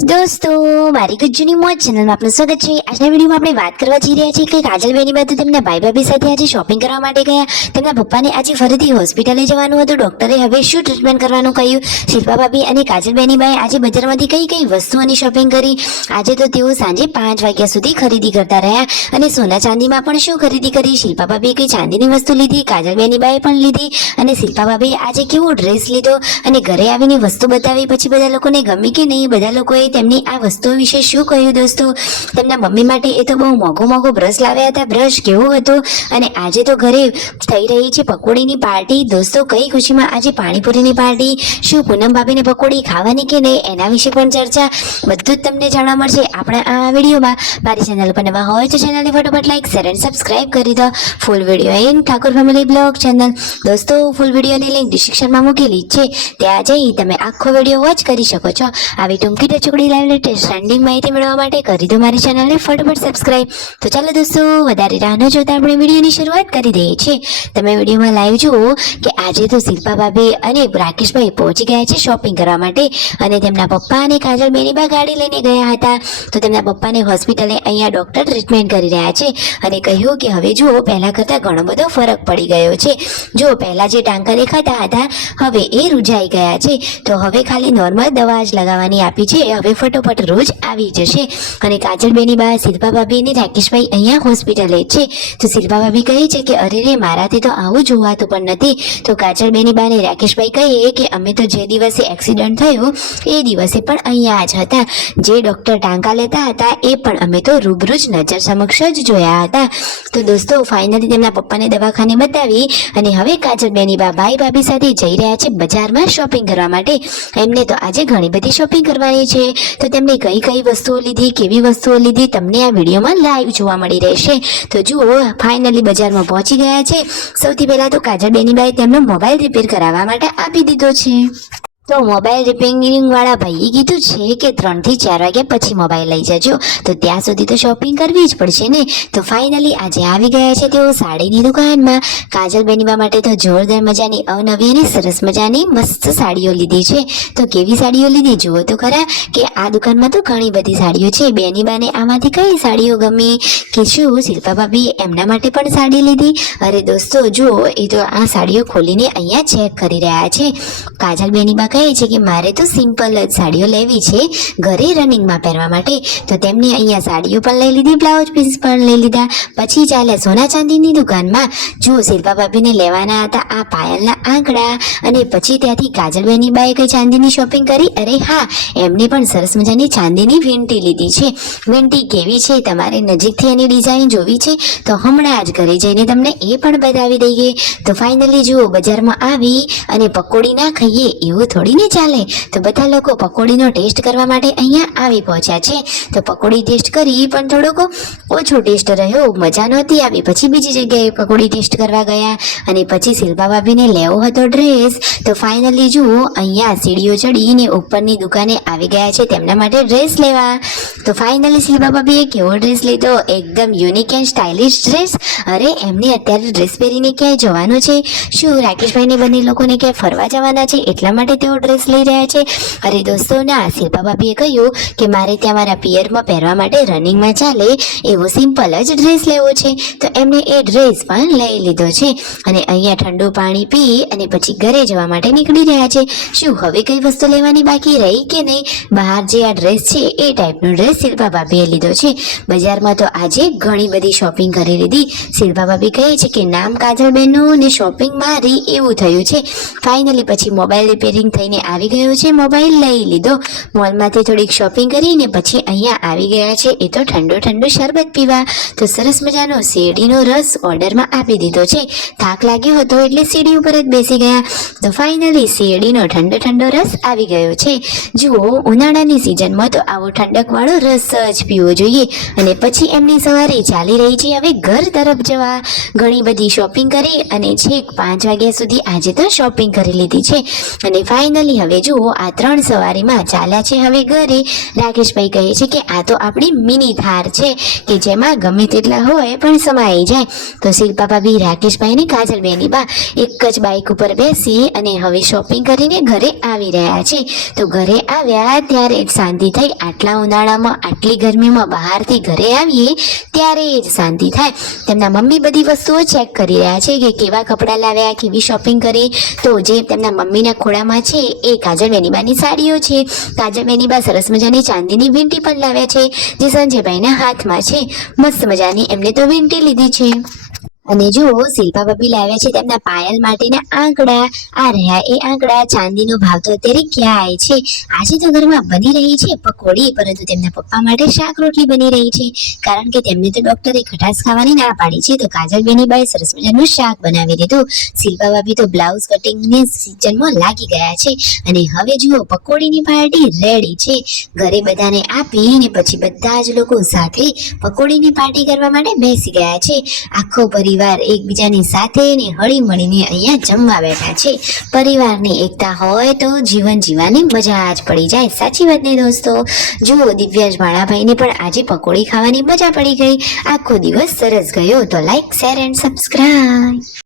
દોસ્તો મારી ગુજ્જુની મોજ ચેનલમાં આપનું સ્વાગત છે। આજના વિડીયોમાં આપણે વાત કરવા જઈ રહ્યા છીએ કે કાજલબેની બાદ તેમના ભાઈ ભાભી સાથે આજે શોપિંગ કરવા માટે ગયા। તેમના પપ્પાને આજે ફરીથી હોસ્પિટલે જવાનું હતું। ડોક્ટરે હવે શું ટ્રીટમેન્ટ કરવાનું કહ્યું। શિલ્પા ભાભી અને કાજલબેની બાએ આજે બજારમાંથી કઈ કઈ વસ્તુઓની શોપિંગ કરી। આજે તો તેઓ સાંજે 5 વાગ્યા સુધી ખરીદી કરતા રહ્યા અને સોના ચાંદીમાં પણ શું ખરીદી કરી। શિલ્પા ભાભીએ કઈ ચાંદીની વસ્તુ લીધી, કાજલબેની બાએ પણ લીધી અને શિલ્પા ભાભીએ આજે કેવો ડ્રેસ લીધો અને ઘરે આવીને વસ્તુ બતાવી પછી બધા લોકોને ગમી કે નહીં, બધા લોકોએ તેમની આ વસ્તુઓ વિશે શું કહ્યું। દોસ્તો તેમના મમ્મી માટે એ તો બહુ મોંઘો બ્રશ લાવ્યા હતા। બ્રશ કેવો હતો અને આજે તો ઘરે થઈ રહી છે પકોડીની પાર્ટી। દોસ્તો કઈ ખુશીમાં આજે પાણીપુરીની પાર્ટી, શું પૂનમ ભાભીને પકોડી ખાવાની કે નહીં એના વિશે પણ ચર્ચા, બધું જ તમને જાણવા મળશે આપણા આ વિડીયોમાં। મારી ચેનલ પર નવા હોય તો ચેનલને ફટાફટ લાઈક શેર અને સબસ્ક્રાઇબ કરી દો। Full video in Thakor family blog channel. દોસ્તો ફૂલ વિડીયોની લિંક ડિસ્ક્રિપ્શનમાં મૂકેલી છે, ત્યાં જઈ તમે આખો વિડીયો વોચ કરી શકો છો। આવી ટૂંકી ટચુકડી લાઈવ લેટેસ્ટ ટ્રેન્ડિંગ માહિતી મેળવવા માટે કરી દો મારી ચેનલને ફટાફટ સબસ્ક્રાઇબ। તો ચાલો દોસ્તો વધારે રાહ ન જોતા આપણે વિડીયોની શરૂઆત કરી દઈએ છીએ। તમે વિડીયોમાં લાઈવ જુઓ કે આજે તો શિલ્પા ભાભી અને રાકેશભાઈ પહોંચી ગયા છે શોપિંગ કરવા માટે અને તેમના પપ્પા અને કાજલબેની બા ગાડી લઈને ગયા હતા। તો તેમના પપ્પાને હોસ્પિટલે અહીંયા ડોક્ટર ટ્રીટમેન્ટ કરી રહ્યા છે અને કહ્યું કે હવે જુઓ પહેલા કરતાં ઘણો બધો ફરક પડી ગયો છે। જો પહેલા જે ટાંકા દેખાતા હતા હવે એ રૂઝાઈ ગયા છે, તો હવે ખાલી નોર્મલ દવા જ લગાવવાની આપી છે, હવે ફટોફટ રોજ આવી જશે। અને કાજલબેની બા શિલ્પા ભાભી અને રાકેશભાઈ અહીંયા હોસ્પિટલે છે। તો શિલ્પા ભાભી કહે છે કે અરે રે મારાથી તો આવું જોવાતું પણ નથી। તો કાજલબેની બા અને રાકેશભાઈ કહે કે અમે તો જે દિવસે એક્સિડન્ટ થયો એ દિવસે પણ અહીંયા જ હતા, જે ડોક્ટર ટાંકા લેતા હતા એ પણ અમે તો રૂબરૂ જ નજર સમક્ષ જ જોયા હતા। તો દોસ્તો ફાઇનલી તેમના પપ્પાને દવાખાને બતાવી અને હવે કાજલબેની બા ભાઈ ભાભી સાથે જઈ રહ્યા છે બજારમાં શોપિંગ કરવા માટે। એમને તો આજે ઘણી બધી શોપિંગ કરવાની છે, તો તેમણે કઈ કઈ વસ્તુઓ લીધી, કેવી વસ્તુઓ લીધી તમને આ વિડીયોમાં લાઈવ જોવા મળી રહેશે। તો જુઓ ફાઇનલી બજારમાં પહોંચી ગયા છે। સૌથી પહેલા તો કાજલબેની બાએ તેમનો મોબાઈલ રિપેર કરાવવા માટે આપી દીધો છે। તો મોબાઈલ રિપેરિંગ વાળા ભાઈએ કીધું છે કે 3 થી 4 વાગ્યા પછી મોબાઈલ લઈ જજો, તો ત્યાં સુધી તો શોપિંગ કરવી જ પડશે ને। તો ફાઇનલી આજે આવી ગયા છે તેઓ સાડીની દુકાનમાં। કાજલબેની બા માટે તો જોરદાર મજાની અવનવી અને સરસ મજાની મસ્ત સાડીઓ લીધી છે। તો કેવી સાડીઓ લીધી જુઓ તો ખરા કે આ દુકાનમાં તો ઘણી બધી સાડીઓ છે। બેની બાને આમાંથી કઈ સાડીઓ ગમી કે શું શિલ્પા ભાભીએ એમના માટે પણ સાડી લીધી? અરે દોસ્તો જુઓ એ તો આ સાડીઓ ખોલીને અહીંયા ચેક કરી રહ્યા છે। કાજલબેની બા કહે છે કે મારે તો સિમ્પલ જ સાડીઓ લેવી છે ઘરે રનિંગમાં પહેરવા માટે। તો તેમને અહીંયા સાડીઓ પણ લઈ લીધી, બ્લાઉઝ પીસ પણ લઈ લીધા। પછી ચાલ્યા સોના ચાંદીની દુકાનમાં। જો શિલ્પા ભાભીને લેવાના હતા આ પાયલના આંકડા અને પછી ત્યાંથી કાજલબેની બાએ કઈ ચાંદીની શોપિંગ કરી? અરે હા, એમને પણ સરસ મજાની ચાંદીની વીંટી લીધી છે। વીંટી કેવી છે તમારે નજીકથી એની ડિઝાઇન જોવી છે તો હમણાં જ ઘરે જઈને તમને એ પણ બતાવી દઈએ। તો ફાઇનલી જુઓ બજારમાં આવી અને પકોડી ના ખાઈએ એવું થોડી ને ચાલે, તો બધા લોકો પકોડીનો ટેસ્ટ કરવા માટે અહીંયા આવી પહોંચ્યા છે। તો પકોડી ટેસ્ટ કરી પણ થોડોક ઓછો ટેસ્ટ રહ્યો, મજા નહોતી આવી। પછી બીજી જગ્યાએ પકોડી ટેસ્ટ કરવા ગયા અને પછી શિલ્પા ભાભીને લેવો હતો ડ્રેસ। તો ફાઇનલી જુઓ અહીંયા સીડીઓ ચડીને ઉપરની દુકાને આવી ગયા છે તેમના માટે ડ્રેસ લેવા। તો ફાઇનલી શિલ્પા ભાભીએ કેવો ડ્રેસ લીધો? એકદમ યુનિક એન્ડ સ્ટાઇલિશ ડ્રેસ। અરે એમને અત્યારે ડ્રેસ પહેરીને ક્યાંય જવાનું છે? શું રાકેશભાઈને બંને લોકોને ક્યાંય ફરવા જવાના છે એટલા માટે તેઓ ડ્રેસ લઈ રહ્યા છે? અરે દોસ્તો ના, શિલ્પા ભાભીએ કહ્યું કે મારે ત્યાં મારા પિયરમાં પહેરવા માટે રનિંગમાં ચાલે એવો સિમ્પલ જ ડ્રેસ લેવો છે। તો એમને એ ડ્રેસ પણ લઈ લીધો છે અને અહીંયા ઠંડુ પાણી પી અને પછી ઘરે જવા માટે નીકળી રહ્યા છે। શું હવે કઈ વસ્તુ લેવાની બાકી રહી કે નહીં? બહાર જે આ ડ્રેસ છે એ ટાઈપનો ડ્રેસ શિલ્પા ભાભીએ લીધો છે। બજારમાં તો આજે ઘણી બધી શોપિંગ કરી લીધી। શિલ્પા ભાભી કહે છે કે નામ કાજલબેનનું ને શોપિંગ મારી એવું થયું છે। ફાઇનલી પછી મોબાઈલ રિપેરિંગ થઈને આવી ગયો છે, મોબાઈલ લઈ લીધો। મોલમાંથી થોડીક શોપિંગ કરીને પછી અહીંયા આવી ગયા છે એ તો ઠંડુ શરબત પીવા। તો સરસ મજાનો શેરડીનો રસ ઓર્ડરમાં આપી દીધો છે। થાક લાગ્યો હતો એટલે સીડી ઉપર જ બેસી ગયા। તો ફાઇનલી શેરડીનો ઠંડો રસ આવી ગયો છે। જુઓ ઉનાળાની સિઝનમાં તો આવો ઠંડકવાળો રસ જ પીવો જોઈએ। અને પછી એમની સવારે ચાલી રહી છે હવે ઘર તરફ જવા। ઘણી બધી શોપિંગ કરી અને છેક 5 વાગ્યા સુધી આજે તો શોપિંગ કરી લીધી છે અને ફાઇનલી ફાઇનલી હવે જુઓ આ 3 સવારીમાં ચાલ્યા છે હવે ઘરે. રાકેશભાઈ કહે છે કે આ તો આપણી મિની થાર છે કે જેમાં ગમે તેટલા હોય પણ સમાઈ જાય. તો શિલ્પા ભાભી, રાકેશભાઈ અને કાજલબેની બા એક જ બાઇક ઉપર બેસી અને હવે શોપિંગ કરીને ઘરે આવી રહ્યા છે. તો ઘરે આવ્યા ત્યારે જ શાંતિ થઈ. આટલા ઉનાળામાં આટલી ગરમીમાં બહારથી ઘરે આવીએ ત્યારે જ શાંતિ થાય. તેમના મમ્મી બધી વસ્તુઓ ચેક કરી રહ્યા છે કે કેવા કપડાં લાવ્યા, કેવી શોપિંગ કરી. તો જે તેમના મમ્મીના ખોળામાં છે એ કાજલબેની બાની સાડીઓ છે. કાજલબેની બા સરસ મજાની ચાંદીની વીંટી પણ લાવ્યા છે જે સંજયભાઈના હાથમાં છે. મસ્ત મજાની એમને તો વીંટી લીધી છે. અને જુઓ શિલ્પા ભાભી લાવ્યા છે તેમના પાયલ માટેના આંકડા. આ રહ્યા એ આંકડા. ચાંદીનો ભાવ તો અત્યારે ક્યાંય છે. આજે તો ઘરમાં બની રહી છે પકોડી, પરંતુ તેમના પપ્પા માટે શાક રોટલી બની રહી છે, કારણ કે તેમને તો ડોક્ટરે ખટાશ ખાવાની ના પાડી છે. તો કાજલબેની બાએ સરસ મજાનું શાક બનાવી દીધું. શિલ્પા ભાભી તો બ્લાઉઝ કટિંગની સિઝનમાં લાગી ગયા છે. અને હવે જુઓ પકોડીની પાર્ટી રેડી છે. ઘરે બધાને આપી અને પછી બધા જ લોકો સાથે પકોડીની પાર્ટી કરવા માટે બેસી ગયા છે. આખો પરિવાર એકબીજાની સાથે ને હળી મળીને અહીંયા જમવા બેઠા છે. પરિવારની એકતા હોય તો જીવન જીવવાની મજા જ પડી જાય. સાચી વાત ને દોસ્તો? જુઓ દિવ્યાંશ ભાણાભાઈને પણ આજે પકોડી ખાવાની મજા પડી ગઈ. આખો દિવસ સરસ ગયો. તો લાઈક, શેર એન્ડ સબસ્ક્રાઇબ.